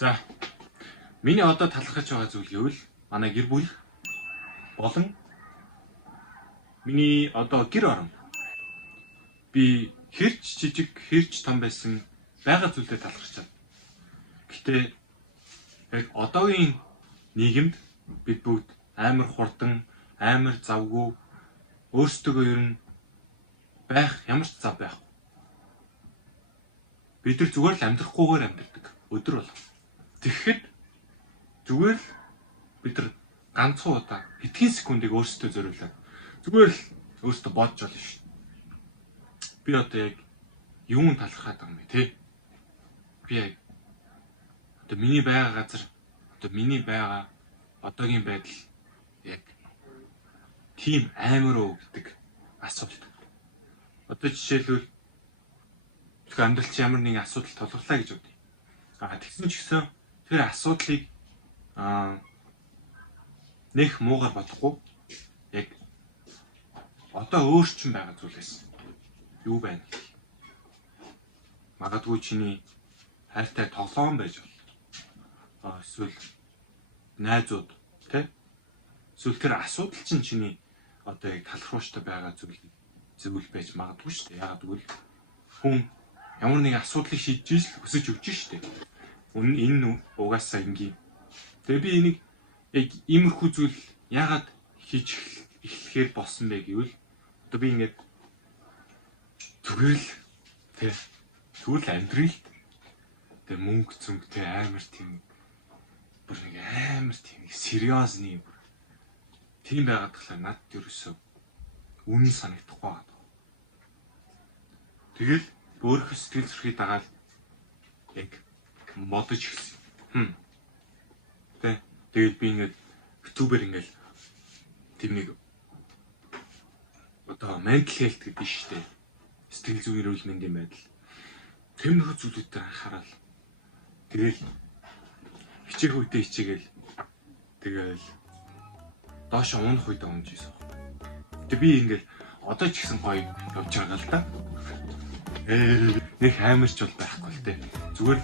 За. Миний одоо талархаж байгаа зүйл гэвэл манай гэр бүл болон миний одоо гэр орон. Би хэрч жижиг, хэрч том байсан байгаа зүйлдээ талархаж байна. Гэтэ яг одоогийн нийгэмд бид бүгд амар хурдан, амар завгүй өөрсдөө ер нь байх ямар ч зав байхгүй. Бид нар зүгээр л амьдрахгүйгээр амьдардаг өдөр болго. Тэгэхэд зүгээр л бид нар ганцхан удаа хэдхэн секундыг өөрсдөө зориулаад зүгээр л өөрсдөө бодж болно шүү. Би одоо яг юун талархаад байгаа юм бэ те? Би яг одоо миний байгаа газар, одоо миний байгаа одоогийн байдал яг тийм амар уу гэдэг асуулт. Одоо жишээлбэл амьдрал чи ямар нэгэн асуудал тулгарлаа гэж бодъё. Тэгсэн ч гэсэн тэр асуудлыг нэх муугаар бодохгүй яг одоо өөрчлөн байгаа зүйлээс юу байна гэх. Магадгүй чиний хайртай тоглоом байж болно. Эсвэл найзууд тий? Эсвэл тэр асуудал чинь чиний одоо яг талархууштай байгаа зүйл байж магадгүй шүү дээ. Яагаад гэвэл хүн ямар нэгэн асуудлыг шийдэж л өсөж өгч шүү дээ. Энэ угаасаа ингийн. Тэгээ би энийг яг иймэрхүү зүйл яагаад хийж эхлэхээр болсон бэ гэвэл одоо би ингээд зүгээр л амьдрал тэгээ мөнгө зөнгөтэй амар тийм бүр нэг амар тийм сериозны тийм байгаад талаар надад ерөөсөө үнэн санагдахгүй байна. Тэгэл өөрийнхөө сэтгэл зүрхийг дагаад яг бодож ирсэн. Тэгэл би ингээд ютубер ингээд тийм нэг одоо mental health гэдэг нь шүү дээ. Сэтгэл зүйн эрүүл мэндийн байдал. Тэмнэх зүйлүүдээр анхаарал. Тэгэл хичээх үедээ хичээгээл тэгэл доош унах үедээ унж ийсэн. Тэг би ингээд одоо ч гэсэн гоё явж байгаа л да. Нэг амарч бол байхгүй л дээ. Зүгээр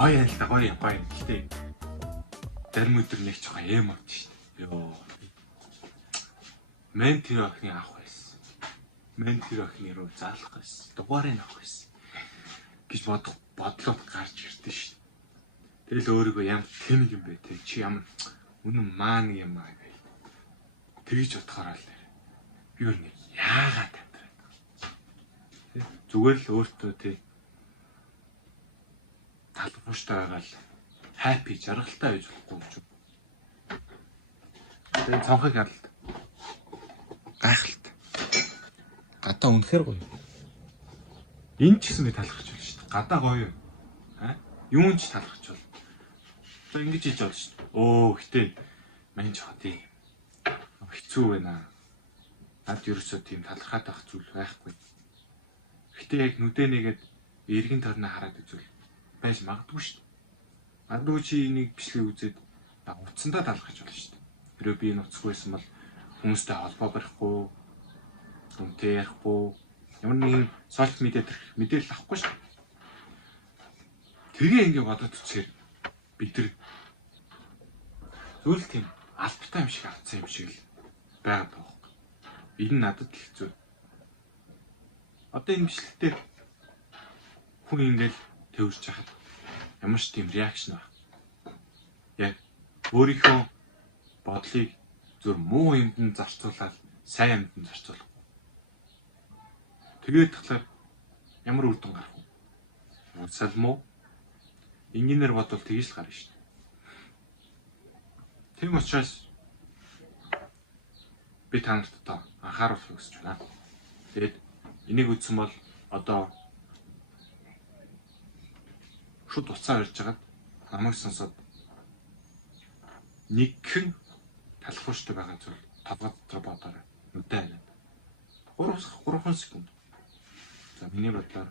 гоё яа л да гоё. Гэтэ зарим өдөр нэг жоохон эм авт шүү дээ. Йоо. Мен тэр охины авах байсан. Мен тэр охины руу заалах байсан. Дугаарыг авах байсан гэж бодлоод гарч ирдэ шүү. Тэгэл өөрийгөө ямар тэнэг юм бэ те. Чи ямар үнэн маан юм аа гэх. Тэгж утгаараа л дээ. Би өөр нэг яагаад амьдраад байгаа. Зүгээр л өөртөө те талбарштай байгаа л happy жаргалтай байж болохгүй юм чи. Тэгээ цонхыг хадалт. Гайхалт. Гадаа үнэхээр гоё. Энд ч гэсэн би талархаж байна шүү дээ. Гадаа гоё юу? Юун ч талархаж байна. За ингэж хийж байна шүү дээ. Гэтээ мань жоо тийм хэцүү байна. Над ерөөсөө тийм талархаад байх зүйл байхгүй. Гэтээ яг нүдэнийгээд эргэн тойрноо хараад үзвэл байж магадгүй шүү дээ. Магадгүй чи энийг бичлэг үзээд утсандаа талархаж болно шүү дээ. Хэрэв би энэ утсгүй байсан бол хүмүүстэй холбоо барихгүй, үнтэй ярихгүй, ямар нэгэн сошиал медиа дээр мэдээлэл авахгүй шүү дээ. Тэгээ ингэ бодоод үзэхээр бид нар зөвл тийм албатай юм шиг авцсан юм шиг л байгаад байгаа юм. Энэ надад л хэцүү. Одоо энэ бичлэгтээ хүн ингээл төвөрч хахад ямар ч тийм реакшн байна. Яг өөрийнхөө бодлыг зөв муу юмд зарцуулаад сайн юмд зарцуулах. Тэгээд тэгэхээр ямар үр дүн гарах вэ? Салмуу инженеэр бодвол тэгж л гарна шүү дээ. Тийм учраас би та нарт одоо анхааруулахыг хүсэж байна. Тэгээд энийг үзсэн бол одоо шууд уцаа ирж хагаад намайг сонсоод нэгхэн талхууштай байгаа зүйл толгой дотор бодоорой. Нүдэ хараад. 3 секунд. За миний бодлоор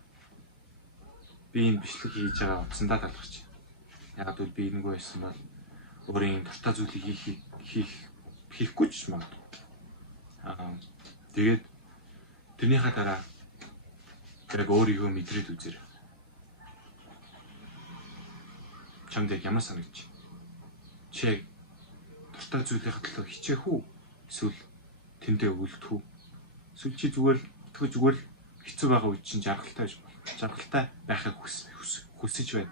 би энэ бичлэг хийж байгаа утсандаа талархаж байна. Яг л би энэгүй байсан бол өөрийн дуртай зүйлийг хийхгүй ч магадгүй. Тэгээд тэрнийхээ дараа яг өөрийгөө мэдрээд үзээрэй. чамд яг ямар санагдчих. Чи дуртай зүйлийн төлөө хичээх үү? Эсвэл тэндээ үлдэх үү? Эсвэл чи зүгээр л хэцүү байгаа үед чинь жаргалтай байж болно. Жаргалтай байхыг хүсэж байна.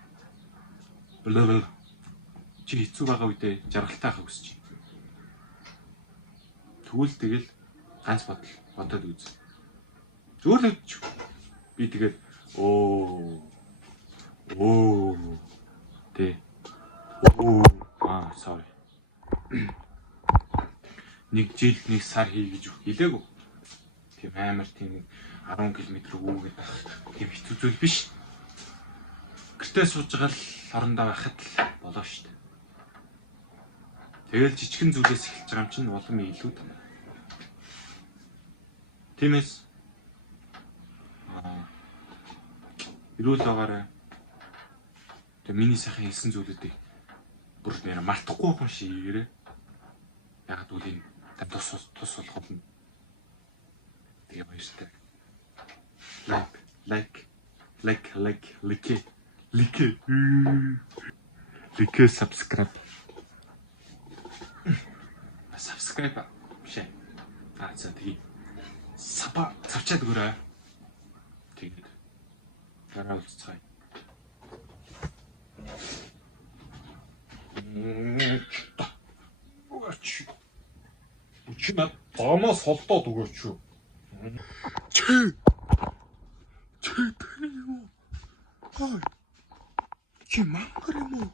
Чи хэцүү байгаа үедээ жаргалтай байхыг хүсэж байна. Тэгэл ганц бодоод үз. Зүгээр л үз. Би тэгэл sorry. Нэг жил нэг сар хий гэж хэлээгүй. Тийм амар тийм 10 км өгөөгээд тийм хэцүү зүйл биш. Гэртээ сууж байгаа л орондоо байхад л болоо шүү дээ. Тэгэл жижигхэн зүйлээс эхэлж байгаа юм чинь улам илүү том. Тиймээс эрүүл байгаарай. Тэг миний сайхан хэлсэн зүйлүүдийг бүр нэр мартахгүй хүн шиг хийгээрэй. Яг үл энэ тус болгоод нь. Тэгээ баяртай. Like, subscribe. Subscribe шээ. За тэгээ. Сапа цавчаад өгөөрэй. Тэгээд дараа уулзцгаая. Чи над домоос холдоод өгөөч юу? Чи тань юм уу? Чи мангар юм уу?